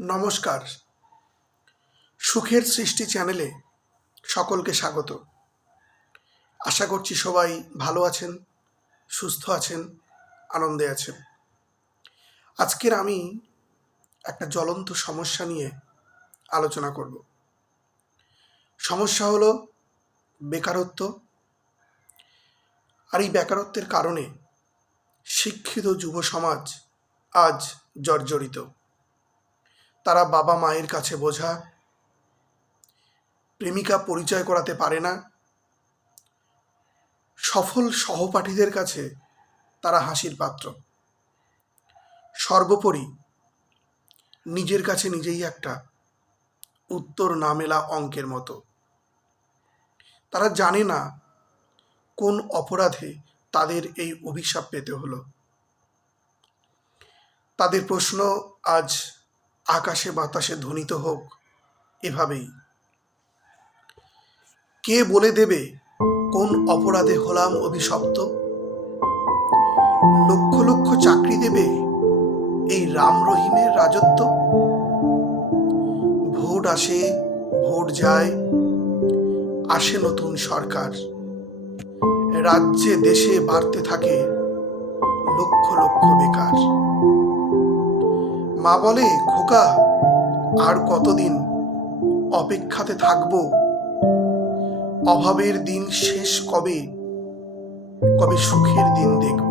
নমস্কার। সুখের সৃষ্টি চ্যানেলে সকলকে স্বাগত। আশা করছি সবাই ভালো আছেন, সুস্থ আছেন, আনন্দে আছেন। আজকের আমি একটা জ্বলন্ত সমস্যা নিয়ে আলোচনা করব। সমস্যা হলো বেকারত্ব। আর এই বেকারত্বের কারণে শিক্ষিত যুব সমাজ আজ জর্জরিত। তারা বাবা মায়ের কাছে বোঝা। প্রেমিকা পরিচয় করাতে পারে না। সফল সহপাঠীদের কাছে তারা হাসির পাত্র। সর্বোপরি নিজের কাছে নিজেই একটা উত্তর না মেলা অঙ্কের মতো। তারা জানে না কোন অপরাধে তাদের এই অভিশাপ পেতে হলো। তাদের প্রশ্ন আজ আকাশে বাতাসে ধ্বনিত হোক, এভাবেই। কে বলে দেবে কোন অপরাধে হলাম অভিশপ্ত? লক্ষ লক্ষ চাকরি দেবে এই রাম রহিমের রাজত্ব? ভোট আসে, ভোট যায়, আসে নতুন সরকার। রাজ্যে, দেশে বাড়তে থাকে লক্ষ লক্ষ বেকার। মা বলে, খোকা, আর কতদিন অপেক্ষাতে থাকব? অভাবের দিন শেষ কবে? কবে সুখের দিন দেখব?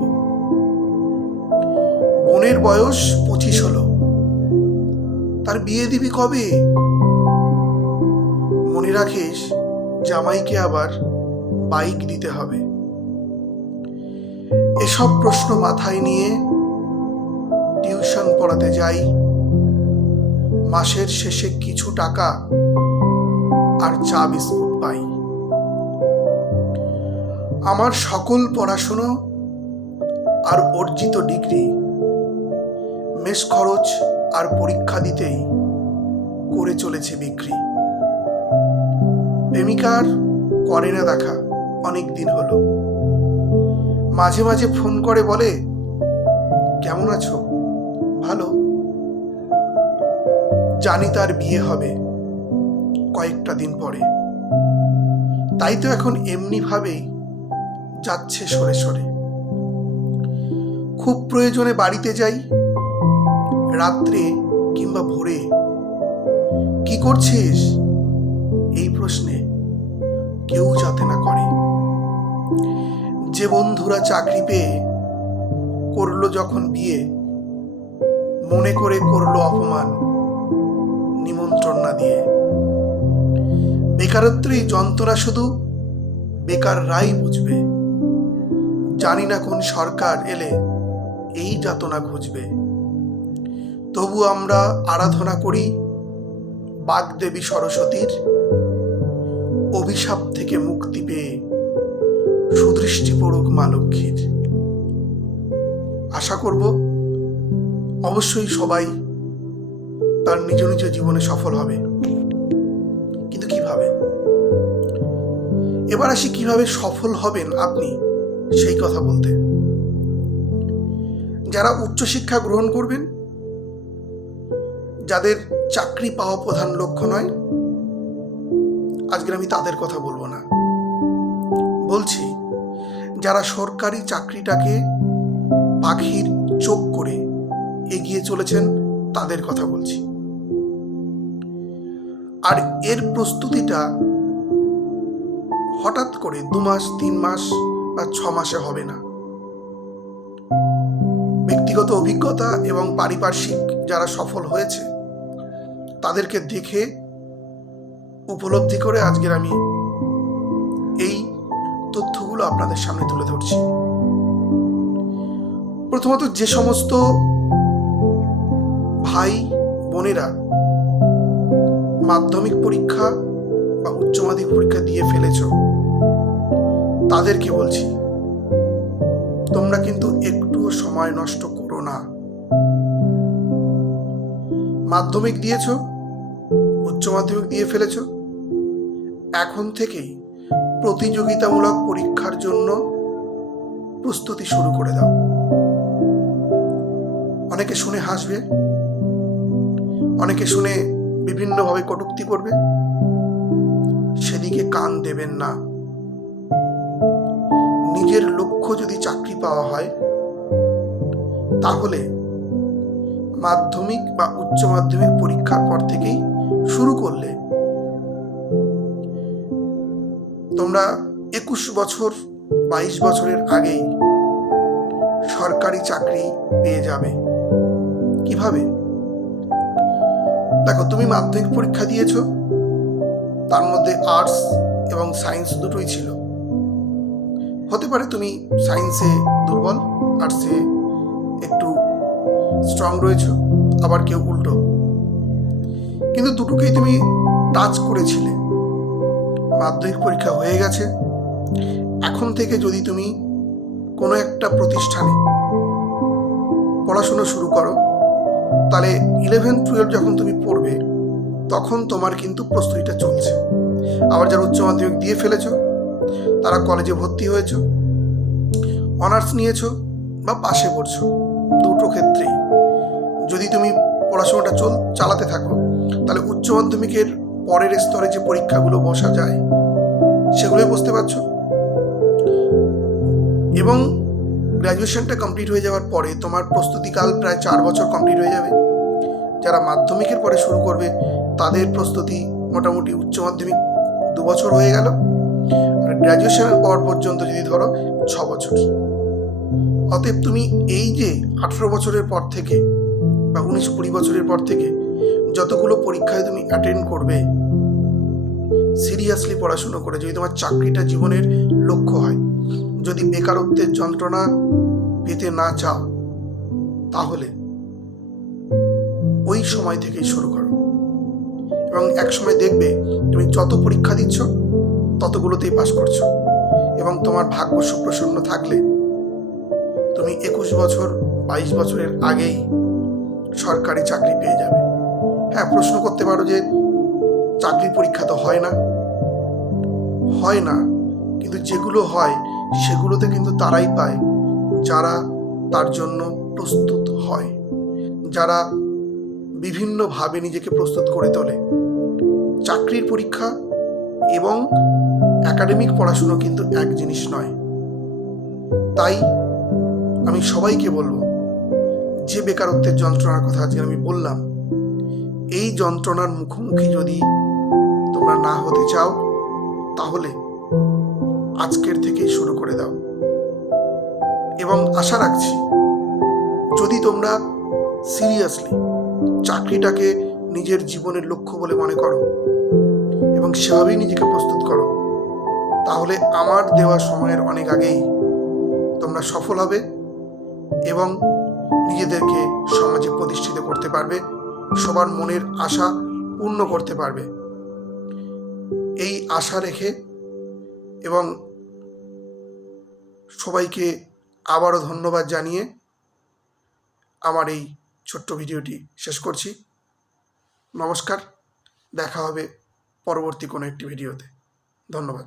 বোনের বয়স পঁচিশ হলো। তার বিয়ে দিবি কবে? মনে রাখিস, জামাইকে আবার বাইক দিতে হবে। এসব প্রশ্ন মাথায় নিয়ে টিউশন পড়াতে যাই। মাসের শেষে কিছু টাকা আর চা বিস্কুট পাই। আমার সকল পড়াশুনো আর অর্জিত ডিগ্রি, মেস খরচ আর পরীক্ষা দিতেই করে চলেছে বিক্রি। প্রেমিকার করে না দেখা, অনেক দিন হলো। মাঝে মাঝে ফোন করে বলে, কেমন আছো? ভালো। জানি তার বিয়ে হবে কয়েকটা দিন পরে। তাই তো এখন এমনি ভাবেই যাচ্ছে সরে সরে। খুব প্রয়োজনে বাড়িতে যাই, রাত্রে কিংবা ভোরে। কি করছিস? এই প্রশ্নে কেউ যাতে না করে। যে বন্ধুরা চাকরি পেয়ে করল যখন বিয়ে মনে করে করল অপমান, নিমন্ত্রণ না দিয়ে। বেকারত্বের এই যন্ত্রণা শুধু বেকার রাই বুঝবে। জানি না কোন সরকার এলে এই যাতনা খুঁজবে। তবু আমরা আরাধনা করি বাগদেবী সরস্বতীর অভিশাপ থেকে মুক্তি পেয়ে সুদৃষ্টি পড়ুক মা লক্ষ্মীর। আশা করব অবশ্যই সবাই তার নিজ নিজ জীবনে সফল হবে। কিন্তু কীভাবে? এবার আসি কীভাবে সফল হবেন আপনি সেই কথা বলতে। যারা উচ্চশিক্ষা গ্রহণ করবেন, যাদের চাকরি পাওয়া প্রধান লক্ষ্য নয়, আজকের আমি তাদের কথা বলব না। বলছি, যারা সরকারি চাকরিটাকে পাখির চোখ করে এগিয়ে চলেছেন, তাদের কথা বলছি। আর এর প্রস্তুতিটা হঠাৎ করে দু মাস, তিন মাস বা ছ মাসে হবে না। ব্যক্তিগত অভিজ্ঞতা এবং পারিপার্শ্বিক যারা সফল হয়েছে, তাদেরকে দেখে উপলব্ধি করে আজকের আমি এই তথ্যগুলো আপনাদের সামনে তুলে ধরছি। প্রথমত যে সমস্ত ভাই, বোনেরা, মাধ্যমিক পরীক্ষা বা উচ্চ মাধ্যমিক পরীক্ষা দিয়ে ফেলেছ, তাদেরকে বলছি, তোমরা কিন্তু একটুও সময় নষ্ট করো না। মাধ্যমিক দিয়েছ, উচ্চ মাধ্যমিক দিয়ে ফেলেছ, এখন থেকেই প্রতিযোগিতামূলক পরীক্ষার জন্য প্রস্তুতি শুরু করে দাও। অনেকে শুনে হাসবে অনেকে শুনে বিভিন্নভাবে কটূক্তি করবে। সেদিকে কান দেবেন না। নিজের লক্ষ্য যদি চাকরি পাওয়া হয়, তাহলে মাধ্যমিক বা উচ্চ মাধ্যমিক পরীক্ষার পর থেকেই শুরু করলে তোমরা একুশ বছর, বাইশ বছরের আগেই সরকারি চাকরি পেয়ে যাবে। কীভাবে? দেখো, তুমি মাধ্যমিক পরীক্ষা দিয়েছ। তার মধ্যে আর্টস এবং সায়েন্স দুটোই ছিল। হতে পারে তুমি সায়েন্সে দুর্বল আর্টসে একটু স্ট্রং রয়েছ, আবার কেউ উল্টো। কিন্তু দুটোকেই তুমি টাচ করেছিলে। মাধ্যমিক পরীক্ষা হয়ে গেছে। এখন থেকে যদি তুমি কোনো একটা প্রতিষ্ঠানে পড়াশুনো শুরু করো তাহলে ইলেভেন টুয়েলভ যখন তুমি পড়বে, তখন তোমার কিন্তু প্রস্তুতিটা চলছে। আবার যারা উচ্চ মাধ্যমিক দিয়ে ফেলেছো, তারা কলেজে ভর্তি হয়েছো অনার্স নিয়েছো বা পাশে পড়ছো, দুটো ক্ষেত্রেই। যদি তুমি পড়াশোনাটা চল, চালাতে থাকো, তাহলে উচ্চ মাধ্যমিকের পরের স্তরে যে পরীক্ষাগুলো বসা যায়, সেগুলোই বুঝতে পারছ। এবং গ্র্যাজুয়েশনটা কমপ্লিট হয়ে যাওয়ার পরে তোমার প্রস্তুতিকাল প্রায় চার বছর কমপ্লিট হয়ে যাবে। যারা মাধ্যমিকের পরে শুরু করবে, তাদের প্রস্তুতি মোটামুটি উচ্চ মাধ্যমিক দু বছর হয়ে গেল। আর গ্র্যাজুয়েশনের পর পর্যন্ত যদি ধরো ছ বছর। অতএব তুমি এই যে আঠেরো বছরের পর থেকে বা উনিশ কুড়ি বছরের পর থেকে যতগুলো পরীক্ষায় তুমি অ্যাটেন্ড করবে সিরিয়াসলি পড়াশুনো করে যদি তোমার চাকরিটা জীবনের লক্ষ্য হয় যদি বেকারত্বের যন্ত্রণা পেতে না চাও, তাহলে ওই সময় থেকেই শুরু করো। এবং এক সময় দেখবে তুমি যত পরীক্ষা দিচ্ছ, ততগুলোতেই পাশ করছ। এবং তোমার ভাগ্য সুপ্রসন্ন থাকলে তুমি একুশ বছর, বাইশ বছরের আগেই সরকারি চাকরি পেয়ে যাবে। হ্যাঁ প্রশ্ন করতে পারো যে চাকরির পরীক্ষা তো হয় না। হয় না, কিন্তু যেগুলো হয় সেগুলোতে কিন্তু তারাই পায়, যারা তার জন্য প্রস্তুত হয়, যারা বিভিন্নভাবে নিজেকে প্রস্তুত করে তোলে। চাকরির পরীক্ষা এবং একাডেমিক পড়াশুনো কিন্তু এক জিনিস নয়। তাই আমি সবাইকে বলব, যে বেকারত্বের যন্ত্রণার কথা আজকে আমি বললাম, এই যন্ত্রণার মুখোমুখি যদি তোমরা না হতে চাও, তাহলে আজকের থেকেই শুরু করে দাও। এবং আশা রাখছি, যদি তোমরা সিরিয়াসলি চাকরিটাকে নিজের জীবনের লক্ষ্য বলে মনে করো এবং সেভাবেই নিজেকে প্রস্তুত করো, তাহলে আমার দেওয়া সময়ের অনেক আগেই তোমরা সফল হবে এবং নিজেদেরকে সমাজে প্রতিষ্ঠিত করতে পারবে, সবার মনের আশা পূর্ণ করতে পারবে। এই আশা রেখে এবং সবাইকে আবারও ধন্যবাদ জানিয়ে আমার এই ছোট্ট ভিডিওটি শেষ করছি। নমস্কার, দেখা হবে পরবর্তী কোনো একটি ভিডিওতে। ধন্যবাদ।